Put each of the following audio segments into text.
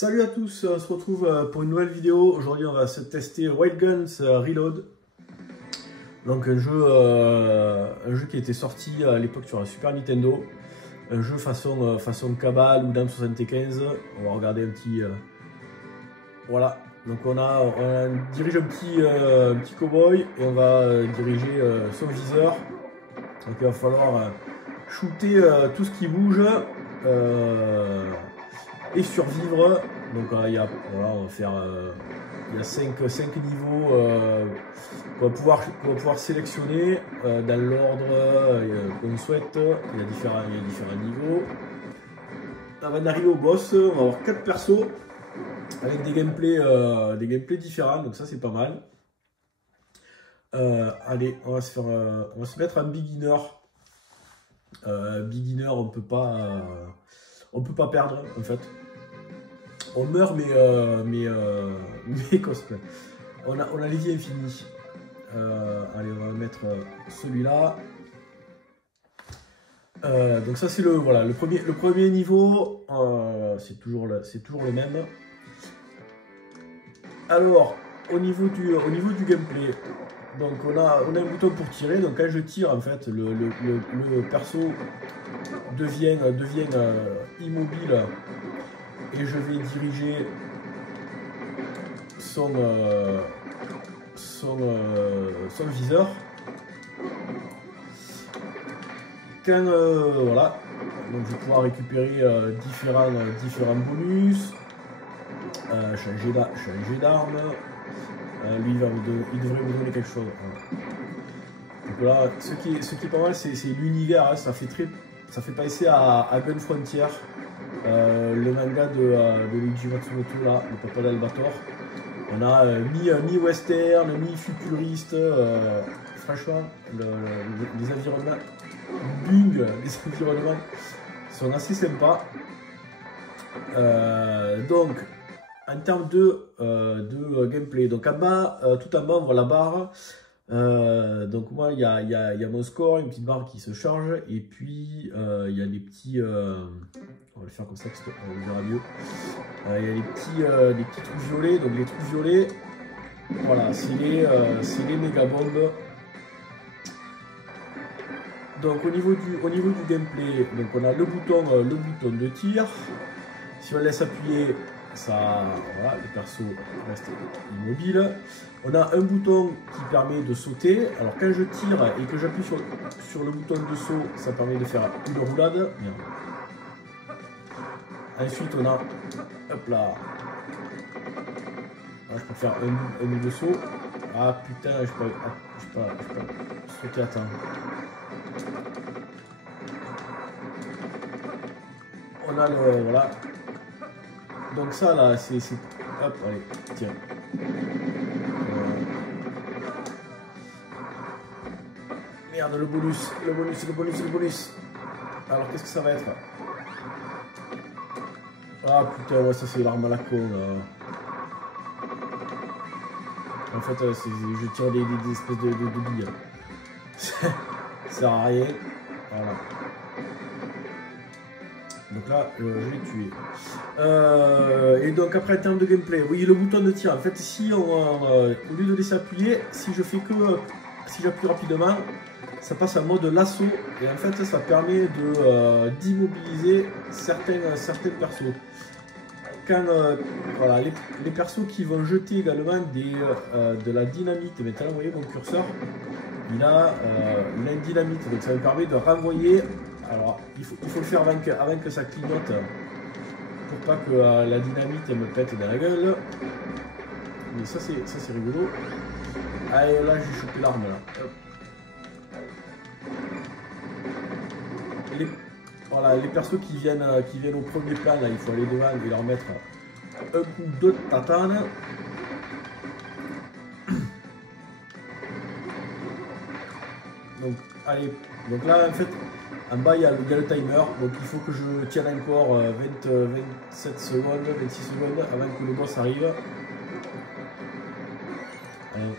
Salut à tous, on se retrouve pour une nouvelle vidéo. Aujourd'hui on va se tester Wild Guns Reload. Donc un jeu qui était sorti à l'époque sur la Super Nintendo. Un jeu façon Cabal ou Dame 75. On va regarder un petit... Voilà, donc on dirige un petit cowboy et on va diriger son viseur. Donc il va falloir shooter tout ce qui bouge. Et survivre. Donc il y a, voilà, on va faire il y a 5 niveaux qu'on va pouvoir sélectionner dans l'ordre qu'on souhaite. Il y a différents niveaux. Avant d'arriver au boss, on va avoir 4 persos avec des gameplays différents, donc ça c'est pas mal. Allez, on va se mettre en beginner. Beginner, on peut pas perdre en fait. On meurt mais cosplay. On a les vies infinies. Allez, on va mettre celui-là. Donc ça c'est le premier niveau. C'est toujours le même. Alors au niveau du gameplay, donc on a un bouton pour tirer. Donc quand je tire en fait le perso devient immobile. Et je vais diriger son viseur. Quand voilà, donc je vais pouvoir récupérer différents bonus, changer d'arme. Lui il devrait me donner quelque chose. Donc voilà, ce qui est pas mal, c'est l'univers. Hein, ça fait penser à Gun Frontier. Le manga de Leiji Matsumoto, là, le papa d'Albator. On a mi-western, mi-futuriste. Franchement, les environnements, les environnements sont assez sympas. Donc, en termes de gameplay, donc en bas, tout en bas, on voit la barre. Donc moi il y a mon score, une petite barre qui se charge, et puis il y a des petits on va le faire comme ça parce qu'on verra mieux. Il y a des petits trous violets. Donc les trous violets, voilà, c'est les méga bombes. Donc au niveau du gameplay, donc on a le bouton de tir. Si on laisse appuyer, ça, voilà, le perso reste immobile. On a un bouton qui permet de sauter. Alors quand je tire et que j'appuie sur le bouton de saut, ça permet de faire une roulade. Bien. Ensuite on a, hop là, je peux faire un double saut. Ah putain, je peux sauter à temps. On a le, voilà. Donc ça là, c'est, hop, allez, tiens. Merde, le bonus. Alors qu'est-ce que ça va être? Ah putain, ouais, ça c'est l'arme à la con là. En fait, je tire des espèces de billes. Ça sert à rien. Voilà. Donc là, je l'ai tué. Et donc après, en termes de gameplay, oui, le bouton de tir. En fait, si au lieu de laisser appuyer, si j'appuie rapidement, ça passe en mode lasso. Et en fait, ça permet d'immobiliser certains persos. Quand voilà, les persos qui vont jeter également de la dynamite. Maintenant, vous voyez mon curseur, il a une dynamite. Donc ça me permet de renvoyer. Alors, il faut le faire avant que ça clignote pour pas que la dynamite elle me pète dans la gueule. Mais ça c'est rigolo. Allez, là j'ai chopé l'arme là. Voilà, les persos qui viennent au premier plan là, il faut aller devant et leur mettre un coup de tatane. Donc allez, donc là en fait en bas il y a le timer, donc il faut que je tienne encore 27 secondes, 26 secondes avant que le boss arrive. Allez.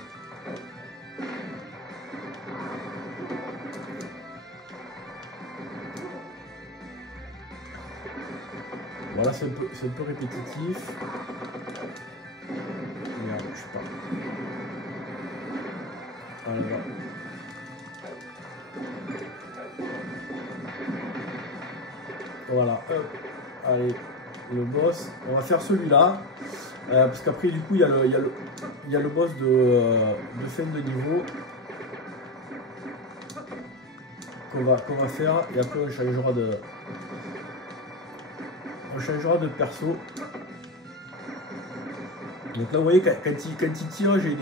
là c'est un peu répétitif. Merde, je sais pas. Voilà. Voilà, hop. Allez, le boss. On va faire celui-là. Parce qu'après, du coup, il y a le boss de fin de niveau qu'on va faire. Et après, on changera de perso. Donc là, vous voyez, quand il tire, j'ai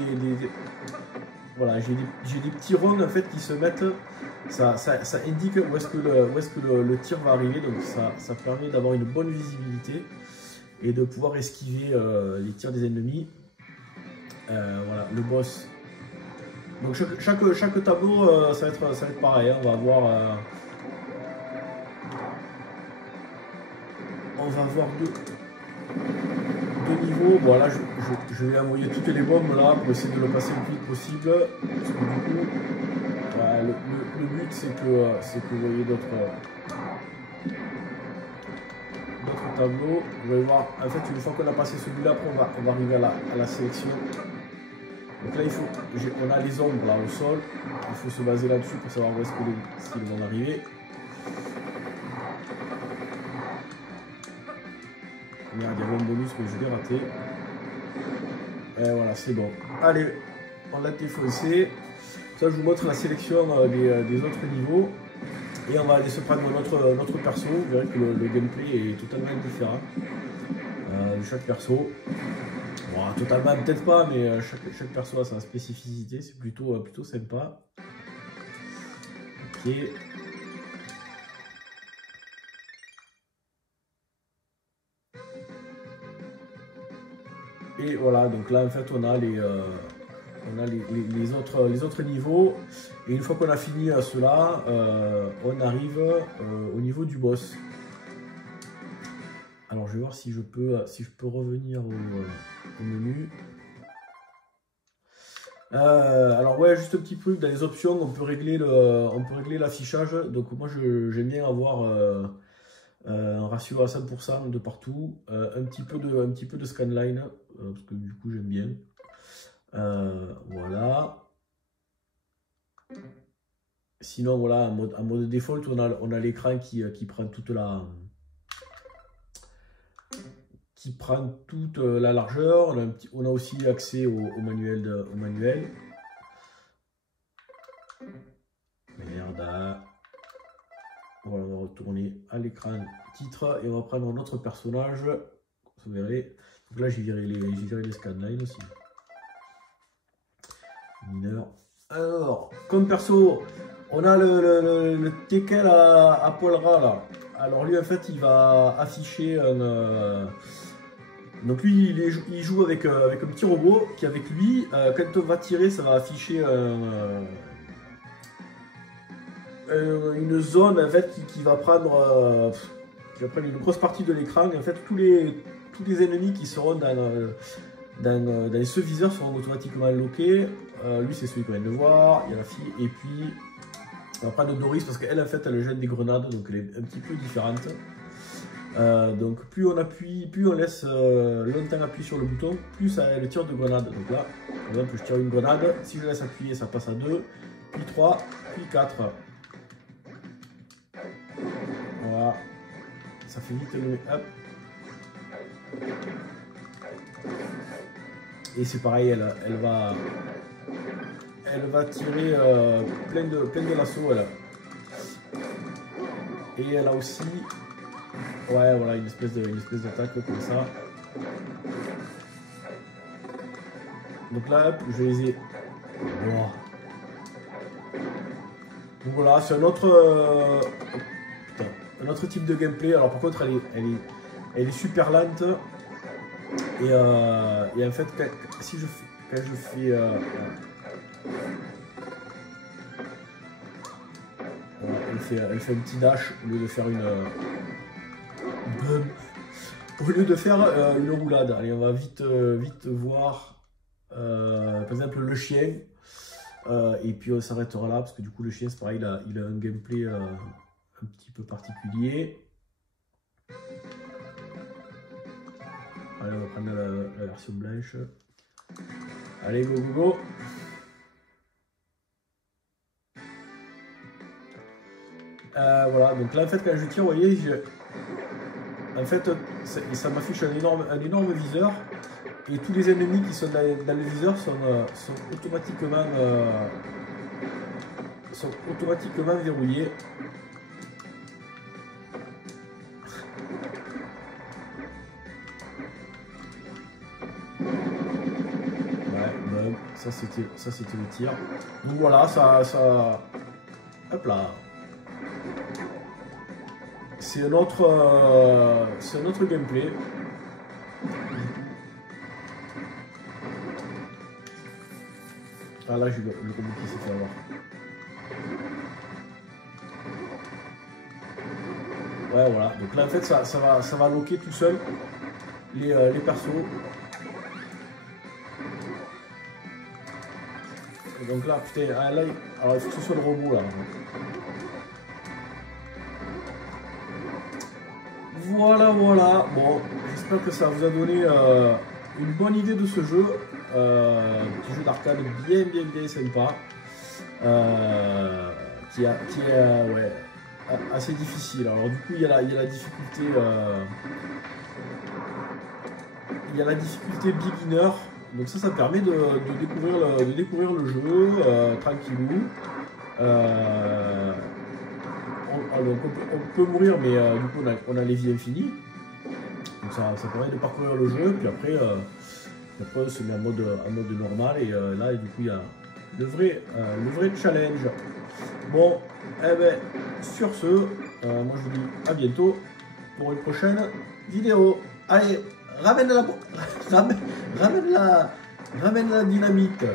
voilà, j'ai des petits ronds en fait qui se mettent. Ça indique où est-ce que le tir va arriver. Donc ça permet d'avoir une bonne visibilité et de pouvoir esquiver les tirs des ennemis. Voilà, le boss. Donc chaque tableau, ça va être pareil. Hein. On va avoir deux niveaux. Bon là, je vais envoyer toutes les bombes là pour essayer de le passer le plus vite possible. Parce que du coup, ouais, le but c'est que vous voyez d'autres tableaux. Vous allez voir, en fait, une fois qu'on a passé celui-là, après on va arriver à la sélection. Donc là, on a les ombres là au sol. Il faut se baser là-dessus pour savoir où est-ce qu'ils vont arriver. Merde, il y avait un bonus mais je l'ai raté. Et voilà, c'est bon. Allez, on l'a défoncé. Ça, je vous montre la sélection des autres niveaux. Et on va aller se prendre notre perso. Vous verrez que le gameplay est totalement différent de chaque perso. Bon, totalement, peut-être pas, mais chaque perso a sa spécificité. C'est plutôt sympa. Ok. Et voilà, donc là en fait on a les autres niveaux. Et une fois qu'on a fini cela, on arrive au niveau du boss. Alors je vais voir si je peux revenir au menu. Alors ouais, juste un petit truc, dans les options on peut régler l'affichage. Donc moi j'aime bien avoir un ratio à 100% de partout, un petit peu de scanline, parce que du coup j'aime bien. Voilà. Sinon voilà, en mode default, on a l'écran qui prend toute la largeur. On a aussi accès au manuel. Merde. Voilà, on va retourner à l'écran titre et on va prendre notre personnage. Vous verrez. Donc là j'ai viré les scanlines aussi. Mineur. Alors, comme perso, on a le Tekel à poil ras là. Alors lui en fait il va afficher un... Donc lui il joue avec un petit robot qui avec lui, quand on va tirer, ça va afficher une zone en fait qui va prendre une grosse partie de l'écran. En fait tous les ennemis qui seront dans les ce viseurs seront automatiquement loqués. Lui c'est celui qu'on vient de voir, il y a la fille, et puis on va prendre Doris parce qu'elle en fait elle jette des grenades, donc elle est un petit peu différente. Donc plus on appuie, plus on laisse longtemps appuyer sur le bouton, plus ça elle tire de grenades. Donc là, par exemple je tire une grenade, si je laisse appuyer ça passe à 2, puis 3, puis 4. Voilà, ça fait vite le hop. Et c'est pareil, elle va tirer plein de lasso elle. Et elle a aussi voilà une espèce d'attaque comme ça. Donc là hop, je les ai. Wow. Donc voilà, c'est un autre type de gameplay. Alors par contre elle est super lente. Et en fait quand je fais voilà, elle fait un petit dash au lieu de faire une roulade. Allez, on va vite voir par exemple le chien, et puis on s'arrêtera là parce que du coup le chien c'est pareil, il a un gameplay un petit peu particulier. Allez, on va prendre la version blanche. Allez, go, go, go. Voilà, donc là, en fait, quand je tire, vous voyez, en fait, ça m'affiche un énorme viseur. Et tous les ennemis qui sont dans le viseur sont automatiquement verrouillés. Ça c'était le tir. Donc voilà, ça hop là. C'est un autre gameplay. Ah là j'ai le robot qui s'est fait avoir. Ouais voilà. Donc là en fait ça va loquer tout seul les persos. Donc là, putain, là, alors il faut que ce soit le robot là. Voilà, voilà. Bon, j'espère que ça vous a donné une bonne idée de ce jeu. Petit jeu d'arcade bien sympa. Qui est ouais, assez difficile. Alors du coup, il y a la difficulté. Il y a la difficulté beginner. Donc ça permet de découvrir le jeu tranquillou. Donc on peut mourir, mais du coup on a les vies infinies. Donc ça permet de parcourir le jeu, puis après on se met en mode normal, et là du coup il y a le vrai challenge. Bon, eh ben, sur ce, moi je vous dis à bientôt pour une prochaine vidéo. Allez, ramène la dynamite.